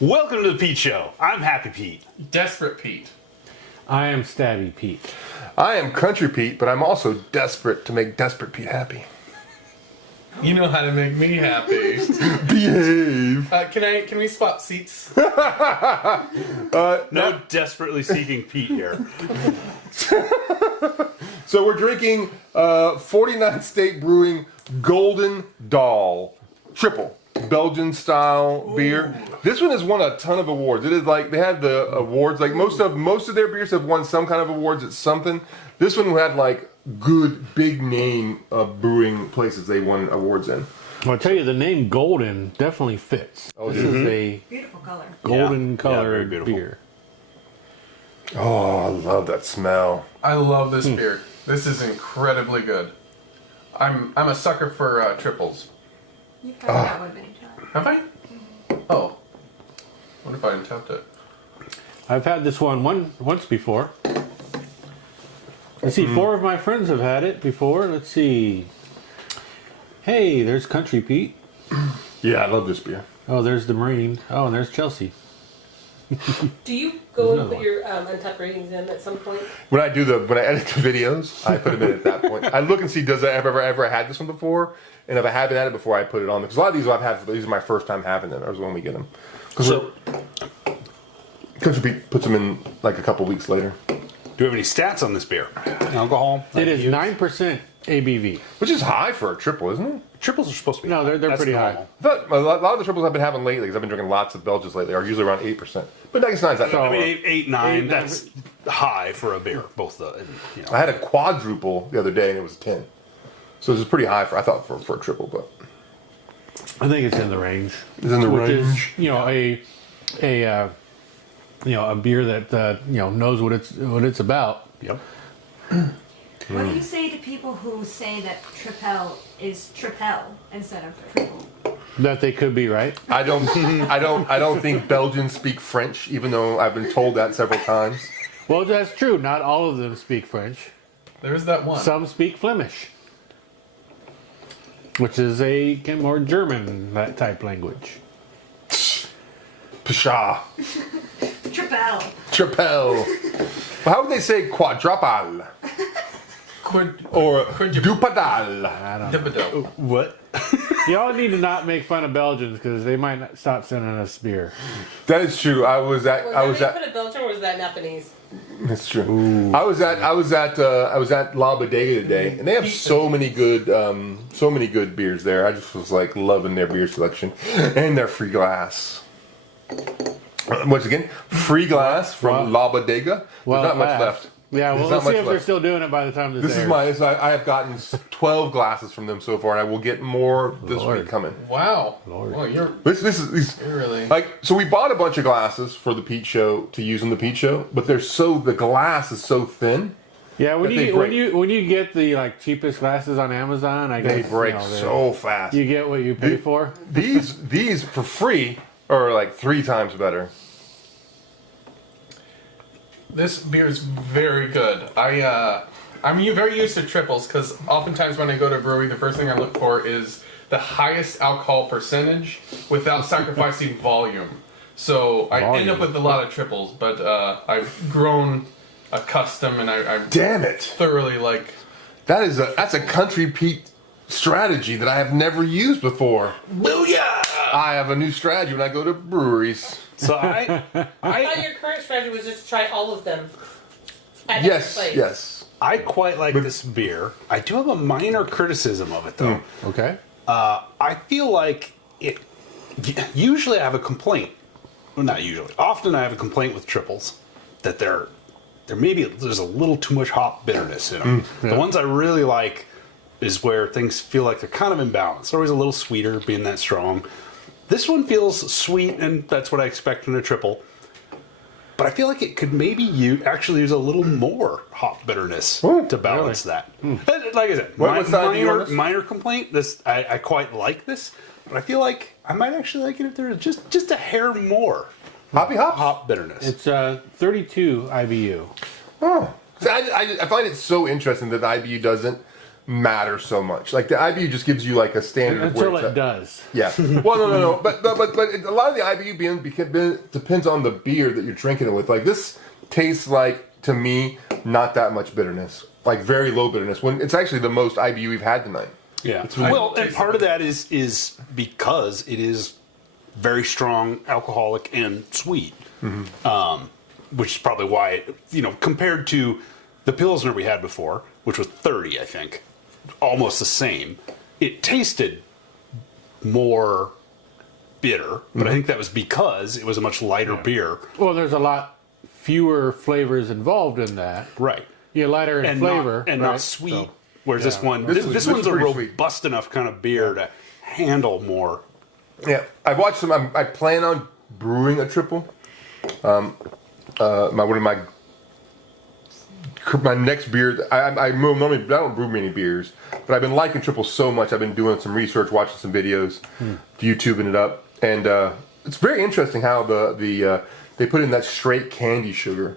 Welcome to the Pete Show. I'm Happy Pete. Desperate Pete. I am Stabby Pete. I am Country Pete, but I'm also desperate to make Desperate Pete happy. You know how to make me happy. Behave. Can we swap seats? No desperately seeking Pete here. So we're drinking 49 State Brewing Golden Dall Triple Belgian style beer. This one has won a ton of awards. It is like they had the awards. Like most of their beers have won some kind of awards at something. This one had like good big name brewing places they won awards in. Well, I'll tell you, the name Golden definitely fits. Oh, this is a beautiful color. golden color very beautiful. beer. Oh, I love that smell. I love this beer. This is incredibly good. I'm a sucker for triples. You've had that one many times. Have I? Oh. What if I untapped it? I've had this one once before. Let's see, 4 of my friends have had it before. Let's see. Hey, there's Country Pete. Yeah, I love this beer. Oh, there's the Marine. Oh, and there's Chelsea. Do you go and put your untapped ratings in at some point? When I edit the videos, I put them in at that point. I look and see, does I ever had this one before? And if I haven't had it before, I put it on. Because a lot of these I've had, these are my first time having them. Or when we get them. So, Country Pete puts them in like a couple weeks later. do we have any stats on this beer? Alcohol? It is 9% ABV. Which is high for a triple, isn't it? Triples are supposed to be. No, they're That's pretty high. normal. I thought a lot of the triples I've been having lately, because I've been drinking lots of Belgians lately, are usually around 8%. But 9's that. I mean, 8, 9, 8, that's high for a beer. Both the, you know. I had a quadruple the other day, and it was 10. So this is pretty high for a triple, but I think it's in the range. it's in the Which range. is, a beer that knows what it's about. Yep. What do you say to people who say that Tripel is Tripel instead of Triple? That they could be right. I don't think Belgians speak French, even though I've been told that several times. Well, that's true. Not all of them speak French. There's that one. Some speak Flemish, which is a more German that type language. Pshaw. Tripel. Tripel. Well, how would they say quadruple? Or dupadal? I don't know. Dipido. What? Y'all need to not make fun of Belgians because they might not stop sending us beer. That is true. I was Was that put a Belgian or was that Japanese? That's true. I was at La Bodega today, and they have so many good beers there. I just was like loving their beer selection and their free glass. Once again, free glass from La Bodega. There's not much left. Yeah, well, There's let's not see much if they're left. still doing it by the time this airs. I have gotten 12 glasses from them so far, and I will get more this week coming. Wow. Lord. Well, you're really... Like, so we bought a bunch of glasses for the Pete Show to use on the Pete Show, but the glass is so thin. Yeah, when that they break. you get the cheapest glasses on Amazon, I They guess break so fast. You get what you pay for. These for free are like 3 times better. This beer is very good. I'm very used to triples because oftentimes when I go to a brewery, the first thing I look for is the highest alcohol percentage without sacrificing volume. So I end up with a lot of triples, but I've grown accustomed and I Damn it! thoroughly like. That's a Country Pete strategy that I have never used before. Booyah! I have a new strategy when I go to breweries. So I thought your current strategy was just to try all of them. At Yes, every place. yes. I quite like this beer. I do have a minor criticism of it, though. Okay. I feel like it. Usually, I have a complaint. Well, not usually. Often, I have a complaint with triples that there's a little too much hop bitterness in them. Yeah. The ones I really like is where things feel like they're kind of in balance. They're always a little sweeter, being that strong. This one feels sweet, and that's what I expect in a triple. But I feel like it could maybe actually use a little more hop bitterness to balance that. Like I said, What side do you want? minor complaint. I quite like this, but I feel like I might actually like it if there was just a hair more Hoppy hops? hop bitterness. It's 32 IBU. Oh. So I find it so interesting that the IBU doesn't matter so much. Like the IBU just gives you like a standard of where Until it's it at. does. Yeah. Well, no. But a lot of the IBU depends on the beer that you're drinking it with. Like this tastes like, to me, not that much bitterness. Like very low bitterness. When it's actually the most IBU we've had tonight. Yeah. Well, and part of that is because it is very strong, alcoholic, and sweet. Which is probably why it, compared to the Pilsner we had before, which was 30, I think, almost the same. It tasted more bitter, but I think that was because it was a much lighter beer. Well, there's a lot fewer flavors involved in that. Right. Yeah, lighter in flavor. Not sweet. So, whereas this one, This this is one's a pretty sweet. robust enough kind of beer to handle more. Yeah. I've watched some. I plan on brewing a triple. My next beer, I normally don't brew many beers, but I've been liking triples so much. I've been doing some research, watching some videos, YouTubing it up, and it's very interesting how they put in that straight candy sugar,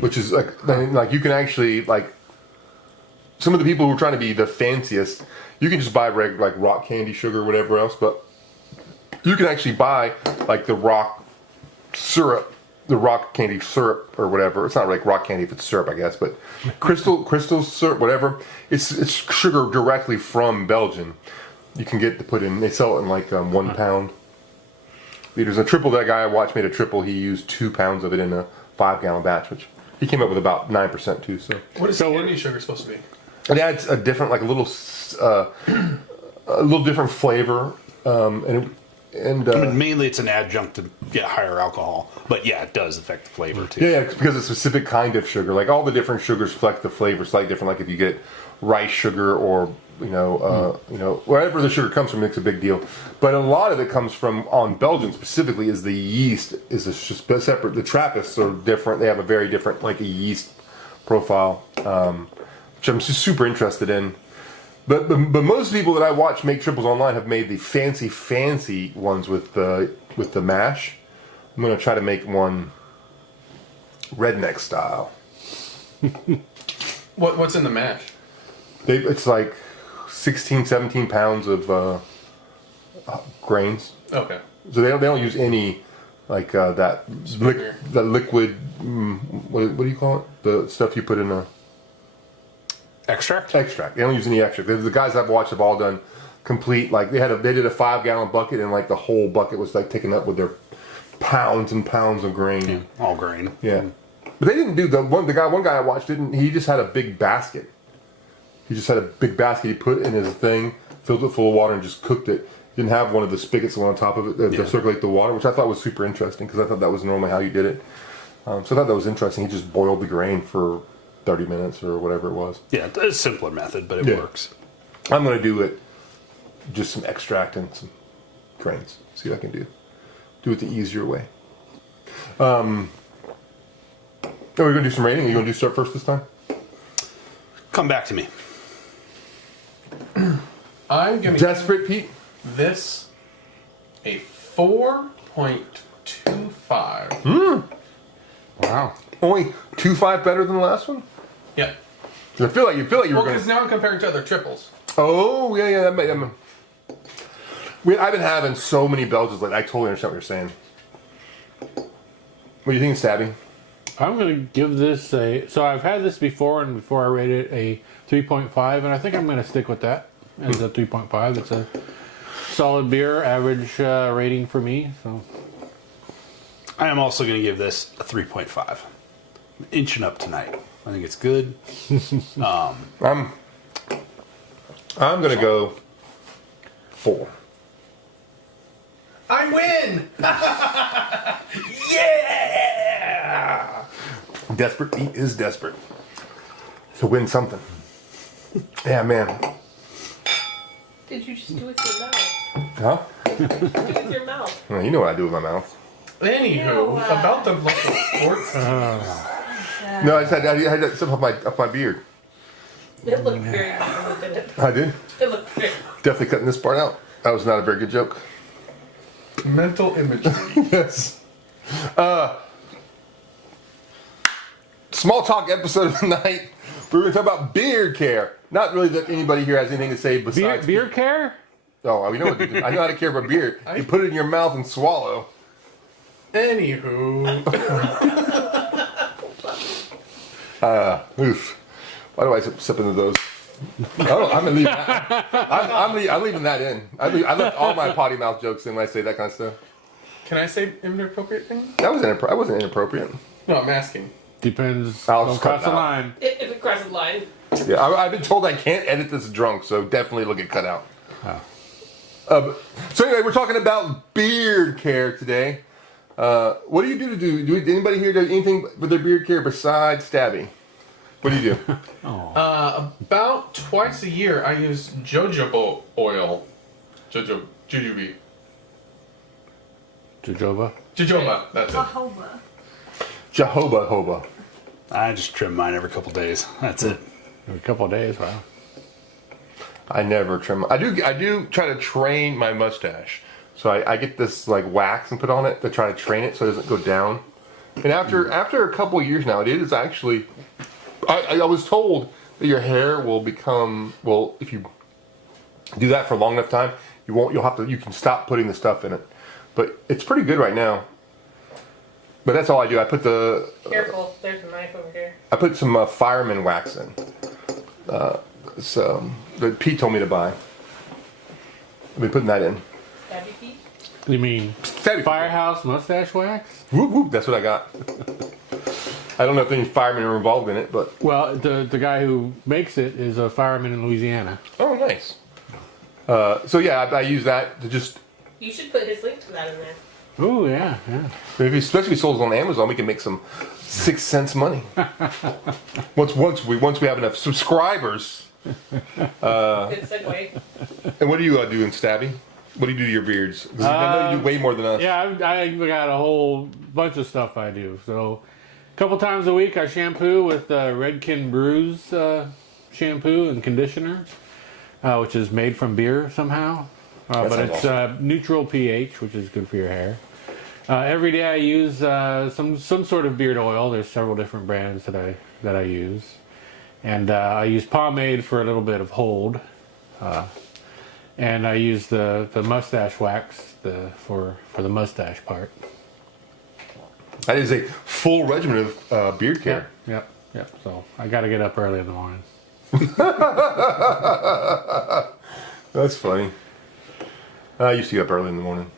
which is like you can actually like some of the people who are trying to be the fanciest, you can just buy like rock candy sugar or whatever else, but you can actually buy like the rock syrup. The rock candy syrup or whatever. It's not like rock candy if it's syrup, I guess, but crystal syrup, whatever. It's sugar directly from Belgium. You can get to put in. They sell it in like 1 pound liters. A triple. That guy I watched made a triple. He used 2 pounds of it in a 5-gallon batch, which he came up with about 9% too. So What is candy sugar supposed to be? it adds a different, like a little different flavor, and I mean, mainly it's an adjunct to get higher alcohol, but yeah, it does affect the flavor too. Yeah, it's because it's a specific kind of sugar. Like all the different sugars reflect the flavor slightly different. Like if you get rice sugar or wherever the sugar comes from makes a big deal. But a lot of it comes from on Belgium specifically is the yeast is just separate. The Trappists are different. They have a very different like a yeast profile, which I'm just super interested in. But most people that I watch make triples online have made the fancy ones with the mash. I'm gonna try to make one redneck style. What's in the mash? It's like 16, 17 pounds of grains. Okay. So they don't use any like that liquid. What do you call it? The stuff you put in a Extract? extract. They don't use any extract. The guys I've watched have all done complete. Like they did a 5-gallon bucket, and like the whole bucket was like taken up with their pounds and pounds of grain. Yeah, all grain. Yeah. But they didn't do one guy I watched he just had a big basket. He just had a big basket he put in his thing, filled it full of water and just cooked it. Didn't have one of the spigots on top of it to circulate the water, which I thought was super interesting because I thought that was normally how you did it. So I thought that was interesting. He just boiled the grain for 30 minutes or whatever it was. Yeah, it's a simpler method, but it works. I'm going to do it, just some extract and some grains. See what I can do. Do it the easier way. Are we going to do some rating? Are you going to start first this time? Come back to me. I'm gonna Desperate Pete? give this a 4.25. Wow. Only 2.5 better than the last one? Yeah. I feel like you were Well, going because now I'm comparing to other triples. Oh, yeah. I've been having so many Belgians lately. I totally understand what you're saying. What do you think, Stabby? I'm going to give this so I've had this before, and before I rated it a 3.5, and I think I'm going to stick with that as a 3.5. It's a solid beer, average rating for me. So I am also going to give this a 3.5. I'm inching up tonight. I think it's good. I'm going to go 4. I win! Yeah! Desperate Pete is desperate to win something. Yeah, man. Did you just do with your mouth? Huh? Do with your mouth. Well, you know what I do with my mouth. Anywho, about the local sports. No, I had some up my beard. It looked very good, didn't it? I did. It looked very Definitely cutting this part out. That was not a very good joke. Mental imagery. Yes. Small talk episode of the night. We're going to talk about beard care. not really that anybody here has anything to say besides Beer care? Oh, we know what I know how to care about beer. You put it in your mouth and swallow. Anywho. Oof. Why do I sip into those? Oh, I'm gonna leave that. I'm leaving that in. I left all my potty mouth jokes in when I say that kind of stuff. Can I say inappropriate things? That wasn't inappropriate. No, I'm asking. Depends. I'll Don't just cut cross the it out. line. If it crosses the line. Yeah, I've been told I can't edit this drunk, so definitely look at cut out. So anyway, we're talking about beard care today. What do you do anybody here do anything with their beard care besides Stabby? What do you do? About twice a year, I use jojoba oil. Jujube. Jojoba, that's it. Jehovah. Jehovah Hoba. I just trim mine every couple days. That's it. A couple of days, wow. I never trim. I do try to train my mustache. So I get this like wax and put on it to try to train it so it doesn't go down. And after a couple of years now, it is actually. I was told that your hair will become if you do that for a long enough time, you can stop putting the stuff in it. But it's pretty good right now. But that's all I do. I put Careful, there's a knife over here. I put some fireman wax in. So that Pete told me to buy. I've been putting that in. Stabby Pete? You mean Stabby Pete. Firehouse mustache wax? Whoop whoop, that's what I got. I don't know if any firemen are involved in it, but Well, the guy who makes it is a fireman in Louisiana. oh, nice. So yeah, I use that to just You should put his link to that in there. Oh yeah, yeah. especially if he sold it on Amazon, we can make some 6 cents money. once we have enough subscribers. Good segue. And what do you do in Stabby? What do you do to your beards? 'Cause I know you do way more than us. Yeah, I got a whole bunch of stuff I do. So, a couple times a week I shampoo with Redken Brews shampoo and conditioner, which is made from beer somehow. But sounds it's neutral pH, which is good for your hair. Every day I use some sort of beard oil. There's several different brands that I use, and I use pomade for a little bit of hold, and I use the mustache wax for the mustache part. That is a full regimen of beard care. Yep. So I got to get up early in the morning. That's funny. I used to get up early in the morning.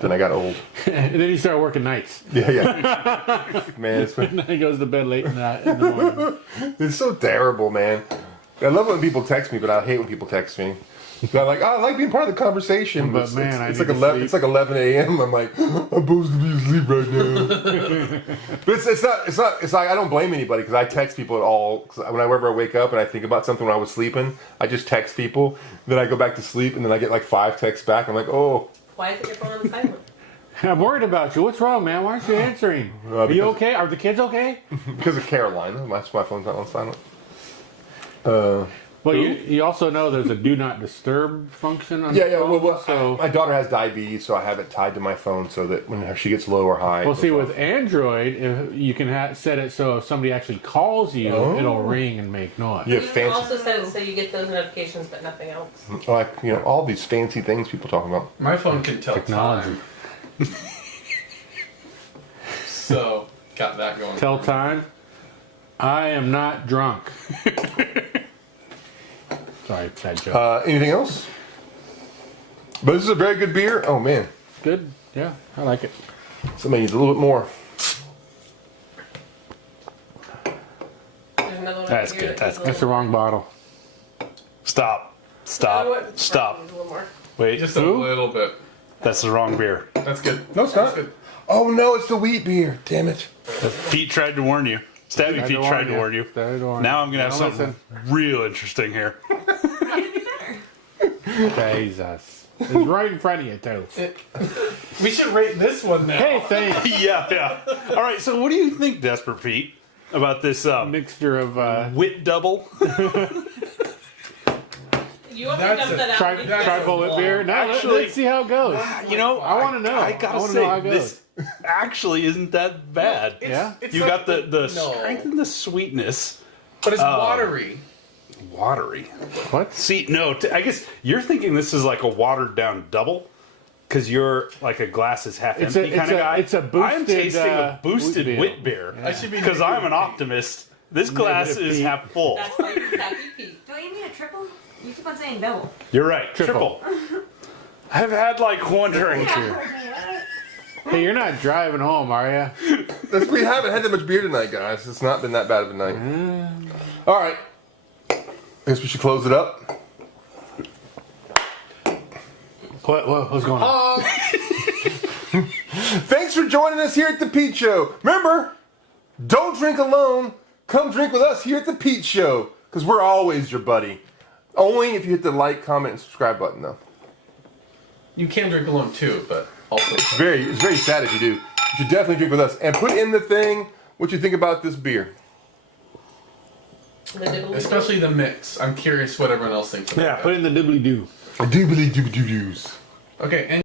Then I got old. And then you start working nights. Yeah. Man, And then he goes to bed late in the morning. it's so terrible, man. I love when people text me, but I hate when people text me. So I'm like, I like being part of the conversation, But man, it's I like need to 11. sleep. It's like 11 a.m. I'm like, I'm supposed to be asleep right now. But it's not. It's like I don't blame anybody because I text people at all. Cause whenever I wake up and I think about something when I was sleeping, I just text people. Then I go back to sleep, and then I get like 5 texts back. I'm like, oh. Why is it your phone on silent? I'm worried about you. What's wrong, man? Why aren't you answering? Are you okay? Are the kids okay? Because of Carolina, my phone's not on silent. Well, you also know there's a do not disturb function on Yeah. the phone. Well, so my daughter has diabetes, so I have it tied to my phone so that when she gets low or high. well, it see, goes with off. Android, if you can set it so if somebody actually calls you, it'll ring and make noise. You You have can fancy. also set it so you get those notifications but nothing else. Like all these fancy things people talk about. My phone can tell Technology. time. So, got that going. Tell time. I am not drunk. Sorry, bad joke. Anything else? But this is a very good beer. Oh man, Good. Yeah, I like it. somebody needs a little bit more. There's another one That's over here good, that needs that's a That's the little wrong bottle. Stop. more. You know what? Stop. Needs a little more. Wait, Just a little bit. that's the wrong beer. That's good. No, it's That's not. good. Oh no, it's the wheat beer. Damn it. Pete tried to warn you. Stabby Pete tried to warn you. Tried to warn Now you. I'm gonna have Don't something real interesting here. Jesus. It's right in front of you, too. We should rate this one now. Hey, thanks. yeah. All right. So, what do you think, Desperate Pete, about this Mixture of wit double? You want That's to dump it. that out? tri- You guys tribal are beer. long. Now, Actually- let's see how it goes. You know, I wanna know. I I gotta wanna say, know how it goes. this actually isn't that bad. Yeah? It's You like got the no. strength and the sweetness. But it's watery. watery. What? See, no, I guess you're thinking this is like a watered down double because you're like a glass is half empty kind of guy. It's a boosted. I'm tasting a boosted wheat wit beer I should be because I'm an optimist. This glass is Pete. half full. That's why it's Stabby Pete. Don't you mean a triple? You keep on saying double. You're right, Triple. I've had like one drink. Hey, you're not driving home, are you? We haven't had that much beer tonight, guys. It's not been that bad of a night. All right. I guess we should close it up. What's going on? Thanks for joining us here at the Pete Show. Remember, don't drink alone. Come drink with us here at the Pete Show because we're always your buddy. Only if you hit the like, comment, and subscribe button, though. You can drink alone too, but also. It's very sad if you do. You should definitely drink with us. And put in the thing what you think about this beer. The dibbly-doo. Especially the mix. I'm curious what everyone else thinks about Yeah, that. put in the dibbly doo. Doobly doobly doos. Okay, and